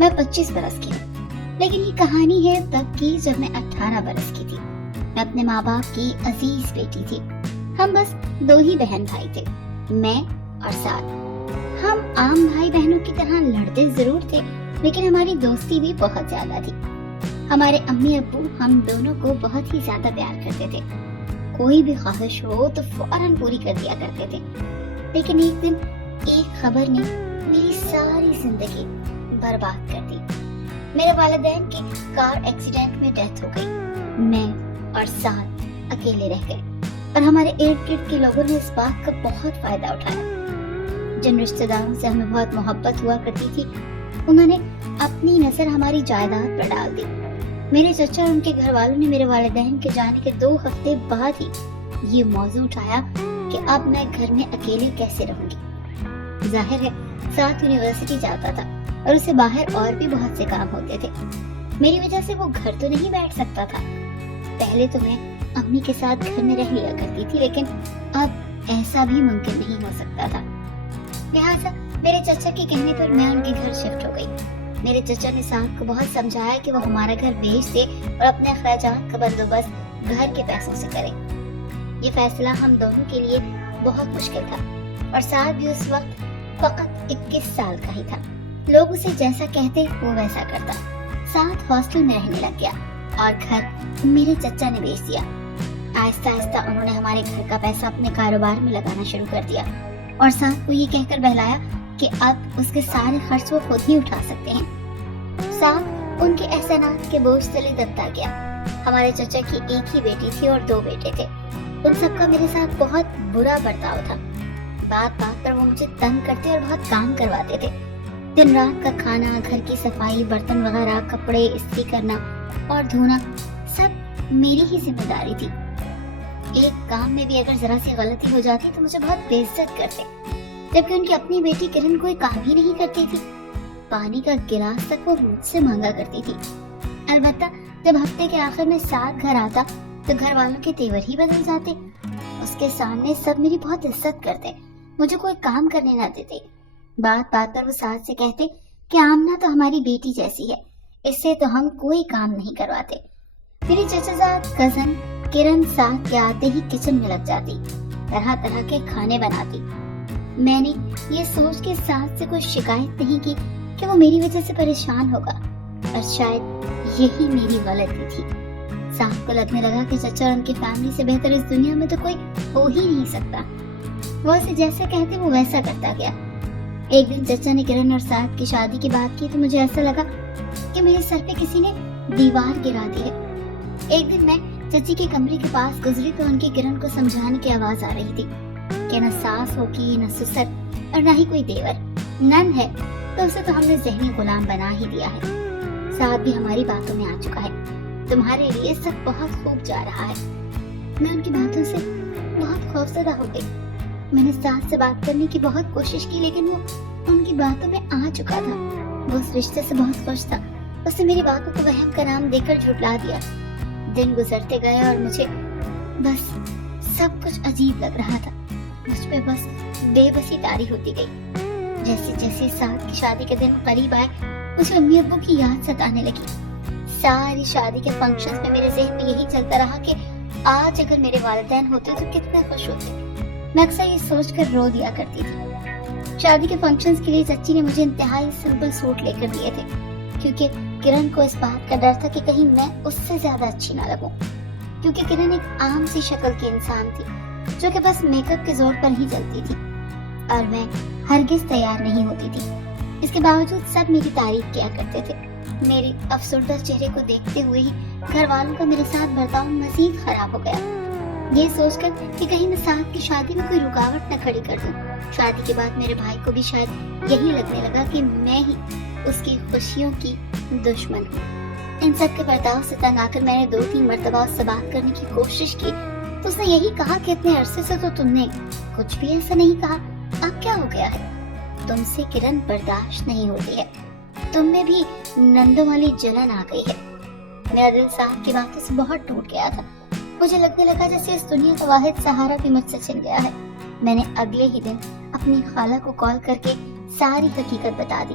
میں 25 برس کی ہوں، لیکن یہ کہانی ہے تب کی جب میں 18 برس کی تھی۔ میں اپنے ماں باپ کی عزیز بیٹی تھی۔ ہم بس 2 ہی بہن بھائی تھے، میں اور سعد۔ ہم عام بھائی بہنوں کی طرح لڑتے ضرور تھے، لیکن ہماری دوستی بھی بہت زیادہ تھی۔ ہمارے امی ابو ہم دونوں کو بہت ہی زیادہ پیار کرتے تھے۔ کوئی بھی خواہش ہو تو فوراً پوری کر دیا کرتے تھے۔ لیکن ایک دن ایک خبر نے میری ساری زندگی برباد کر دی۔ میرے والدین کی کار ایکسیڈنٹ میں ڈیتھ ہو گئی۔ میں اور سعد اکیلے رہ گئے، اور ہمارے ارد گرد کے لوگوں نے اس بات کا بہت فائدہ اٹھایا۔ جن رشتہ داروں سے ہمیں بہت محبت ہوا کرتی تھی، انہوں نے اپنی نظر ہماری جائیداد پر ڈال دی۔ میرے چچا اور ان کے گھر والوں نے میرے والدین کے جانے کے 2 ہفتے بعد ہی یہ موضوع اٹھایا کہ اب میں گھر میں اکیلے کیسے رہوں گی۔ ظاہر ہے ساتھ یونیورسٹی جاتا تھا اور اسے باہر اور بھی بہت سے کام ہوتے تھے۔ میری وجہ سے وہ گھر تو نہیں بیٹھ سکتا تھا۔ پہلے تو میں امی کے ساتھ گھر میں رہ لیا کرتی تھی، لیکن اب ایسا بھی ممکن نہیں ہو سکتا تھا۔ لہٰذا میرے چچا کے کہنے پر میں ان کے گھر شفٹ ہو گئی۔ میرے چچا نے سعد کو بہت سمجھایا کہ وہ ہمارا گھر بیچ دے اور اپنے اخراجات کا بندوبست گھر کے پیسوں سے کرے۔ یہ فیصلہ ہم دونوں کے لیے بہت مشکل تھا، اور سعد بھی اس وقت فقط 21 سال کا ہی تھا۔ لوگ اسے جیسا کہتے وہ ویسا کرتا۔ سعد ہاسٹل میں رہنے لگ گیا اور گھر میرے چچا نے بیچ دیا۔ آہستہ آہستہ انہوں نے ہمارے گھر کا پیسہ اپنے کاروبار میں لگانا شروع کر دیا، اور سعد کو یہ کہہ کر بہلایا کہ اب اس کے سارے خرچ وہ خود ہی اٹھا سکتے ہیں۔ سعد ان کے احسانات کے بوجھ تلے دبتا گیا۔ ہمارے چچا کی ایک ہی بیٹی تھی اور 2 بیٹے تھے۔ ان سب کا میرے ساتھ بہت برا برتاؤ تھا۔ بات بات پر وہ مجھے تنگ کرتے اور بہت کام کرواتے تھے۔ دن رات کا کھانا، گھر کی صفائی، برتن وغیرہ، کپڑے استری کرنا اور دھونا سب میری ہی ذمہ داری تھی۔ ایک کام میں بھی اگر ذرا سی غلطی ہو جاتی تو مجھے بہت بے عزت کرتے، جبکہ ان کی اپنی بیٹی کرن کوئی کام ہی نہیں کرتی تھی۔ پانی کا گلاس تک وہ مجھ سے مانگا کرتی تھی۔ البتہ جب ہفتے کے آخر میں سعد گھر آتا تو گھر والوں کے تیور ہی بدل جاتے۔ اس کے سامنے سب میری بہت عزت کرتے، مجھے کوئی کام کرنے نہ دیتے۔ بات بات پر وہ سعد سے کہتے کہ آمنہ تو ہماری بیٹی جیسی ہے، اس سے تو ہم کوئی کام نہیں کرواتے۔ میری چچا زاد کزن کرن سعد کے آتے ہی کچن میں لگ جاتی، طرح طرح کے کھانے بناتی۔ میں نے یہ سوچ کے سعد سے کوئی شکایت نہیں کی کہ وہ میری وجہ سے پریشان ہوگا، اور شاید یہی میری غلطی تھی۔ سعد کو لگنے لگا کہ چچا اور ان کی فیملی سے بہتر اس دنیا میں تو کوئی ہو ہی نہیں سکتا۔ وہ اسے جیسا کہتے وہ ویسا کرتا گیا۔ ایک دن چچا نے کرن اور سعد کی شادی کی بات کی تو مجھے ایسا لگا کہ میرے سر پہ کسی نے دیوار گرا دی ہے۔ ایک دن میں چچی کے کمرے کے پاس گزری تو ان کی کرن کو سمجھانے کی آواز آ رہی تھی کہ نہ ساس ہوگی، نہ سسر، اور نہ ہی کوئی دیور۔ نن ہے تو اسے تو ہم نے ذہنی غلام بنا ہی دیا ہے۔ سعد بھی ہماری باتوں میں آ چکا ہے، تمہارے لیے سب بہت خوب جا رہا ہے۔ میں ان کی باتوں سے بہت خوفزدہ ہو گئی۔ میں نے سعد سے بات کرنے کی بہت کوشش کی، لیکن وہ ان کی باتوں میں آ چکا تھا۔ وہ اس رشتے سے بہت خوش تھا۔ اس نے میری باتوں کو وہم کا نام دے کر جھٹلا دیا۔ دن گزرتے گئے اور مجھے بس سب کچھ عجیب لگ رہا تھا۔ مجھ پہ بس بے بسی طاری ہوتی گئی۔ جیسے جیسے سعد کی شادی کے دن قریب آئے مجھے امی ابو کی یاد ستانے لگی۔ ساری شادی کے فنکشنز میں میرے ذہن میں یہی چلتا رہا کہ آج اگر میرے والدین ہوتے تو کتنے خوش ہوتے۔ میں اکثر یہ سوچ کر رو دیا کرتی تھی۔ شادی کے فنکشنز کے لیے چچی نے مجھے انتہائی سمپل سوٹ لے کر دیے تھے، کیونکہ کرن کو اس بات کا ڈر تھا کہ کہیں میں اس سے زیادہ اچھی نہ لگوں، کیونکہ کرن ایک عام سی شکل کی انسان تھی جو کہ بس میک اپ کے زور پر ہی چلتی تھی، اور میں ہرگز تیار نہیں ہوتی تھی۔ اس کے باوجود سب میری تعریف کیا کرتے تھے۔ میرے افسردہ چہرے کو دیکھتے ہوئے ہی گھر والوں کا میرے ساتھ برتاؤ مزید خراب ہو گیا، یہ سوچ کر کہ کہیں میں سعد کی شادی میں کوئی رکاوٹ نہ کھڑی کر دوں۔ شادی کے بعد میرے بھائی کو بھی شاید یہی لگنے لگا کہ میں ہی اس کی خوشیوں کی دشمن ہوں۔ ان سب کے برتاؤ سے تنگ آ کر میں نے 2-3 مرتبہ اس سے بات کرنے کی کوشش کی تو اس نے یہی کہا کہ اتنے عرصے سے تو تم نے کچھ بھی ایسا نہیں کہا، اب کیا ہو گیا ہے؟ تم سے کرن برداشت نہیں ہوتی ہے، تم میں بھی نندوں والی جلن آ گئی ہے۔ میرا دل سعد کی باتوں سے بہت ٹوٹ گیا تھا۔ مجھے لگنے لگا جیسے اس دنیا کا واحد سہارا بھی مجھ سے چھن گیا ہے۔ میں نے اگلے ہی دن اپنی خالہ کو کال کر کے ساری حقیقت بتا دی۔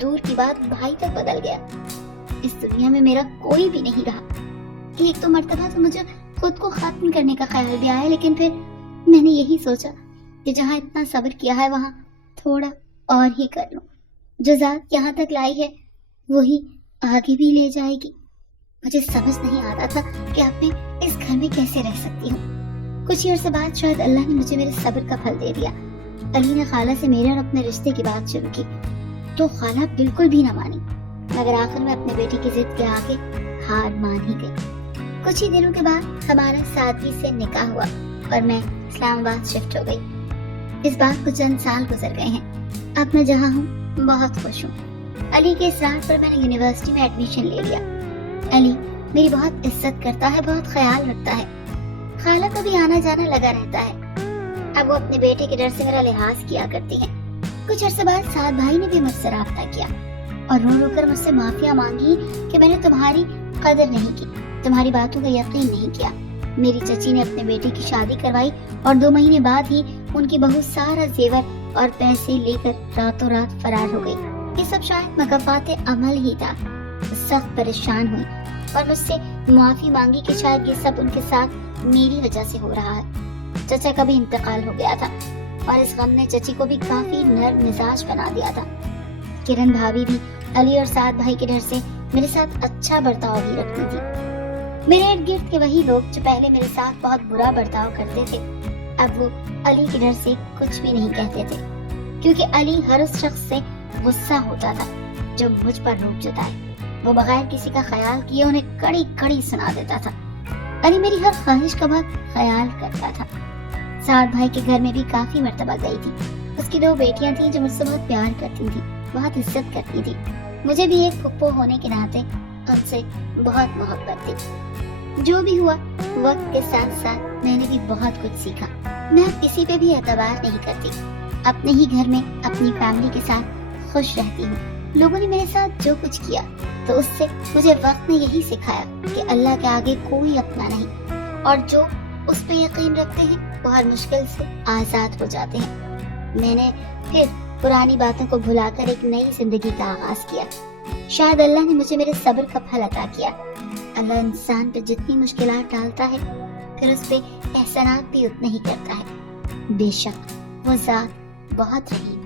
دور کی بات بھائی تک بدل گیا. اس دنیا میں میرا کوئی بھی نہیں رہا. ایک تو مرتبہ تو مجھے خود کو ختم کرنے کا خیال بھی آیا, لیکن پھر میں نے یہی سوچا کہ جہاں اتنا صبر کیا ہے وہاں تھوڑا اور ہی کر لوں. جو ذات یہاں تک لائی ہے وہی آگے بھی لے جائے گی. مجھے سمجھ نہیں آتا تھا کہ آپ میں اس گھر میں کیسے رہ سکتی ہوں. کچھ ہی عرصے بعد شاید اللہ نے مجھے میرے صبر کا پھل دے دیا. علی نے خالہ سے میرے اور اپنے رشتے کی بات شروع کی تو خالہ بالکل بھی نہ مانی, مگر آخر میں اپنے بیٹی کی ضد کے آگے ہار مان ہی گئی. کچھ ہی دنوں کے بعد ہمارا سادگی سے نکاح ہوا اور میں اسلام آباد شفٹ ہو گئی. اس بات کو چند سال گزر گئے ہیں. اب میں جہاں ہوں بہت خوش ہوں. علی کے اصرار پر میں نے یونیورسٹی میں ایڈمیشن لے لیا. علی میری بہت عزت کرتا ہے, بہت خیال رکھتا ہے. خالہ کا بھی آنا جانا لگا رہتا ہے. اب وہ اپنے بیٹے کے ڈر سے میرا لحاظ کیا کرتی ہیں. کچھ عرصے بعد سعد بھائی نے بھی مجھ سے رابطہ کیا اور رو رو کر مجھ سے معافیا مانگی کہ میں نے تمہاری قدر نہیں کی, تمہاری باتوں کا یقین نہیں کیا. میری چچی نے اپنے بیٹے کی شادی کروائی اور 2 مہینے بعد ہی ان کی بہو سارا زیور اور پیسے لے کر راتوں رات فرار ہو گئی. یہ سب شاید مکافات عمل ہی تھا. سخت پریشان ہوئی اور مجھ سے معافی مانگی کہ شاید یہ سب ان کے ساتھ میری وجہ سے ہو رہا ہے. چچا کا بھی انتقال ہو گیا تھا اور اس غم نے چچی کو بھی کافی نرم مزاج بنا دیا تھا. کرن بھابھی بھی علی اور سعد بھائی کے ڈر سے میرے ساتھ اچھا برتاؤ بھی رکھتی تھی. میرے ارد گرد کے وہی لوگ جو پہلے میرے ساتھ بہت برا برتاؤ کرتے تھے اب وہ علی کے ڈر سے کچھ بھی نہیں کہتے تھے, کیونکہ علی ہر اس شخص سے غصہ ہوتا تھا جو مجھ پر روک جتائے. وہ بغیر کسی کا خیال کیے انہیں کڑی کڑی سنا دیتا تھا. علی میری ہر خواہش کا بہت خیال کرتا تھا. سعد بھائی کے گھر میں بھی کافی مرتبہ گئی تھی. اس کی 2 بیٹیاں تھیں جو مجھ سے بہت پیار کرتی تھی, بہت عزت کرتی تھی. مجھے بھی ایک پھپھو ہونے کے ناطے ان سے بہت محبت تھی. جو بھی ہوا وقت کے ساتھ ساتھ میں نے بھی بہت کچھ سیکھا. میں کسی پہ بھی اعتبار نہیں کرتی, اپنے ہی گھر میں اپنی فیملی کے ساتھ خوش رہتی ہوں. لوگوں نے میرے ساتھ جو کچھ کیا تو اس سے مجھے وقت نے یہی سکھایا کہ اللہ کے آگے کوئی اپنا نہیں, اور جو اس پہ یقین رکھتے ہیں وہ ہر مشکل سے آزاد ہو جاتے ہیں. میں نے پھر پرانی باتوں کو بھلا کر ایک نئی زندگی کا آغاز کیا. شاید اللہ نے مجھے میرے صبر کا پھل عطا کیا. اللہ انسان پہ جتنی مشکلات ڈالتا ہے پھر اس پہ احسانات بھی اتنے ہی کرتا ہے. بے شک وہ ذات بہت رحیم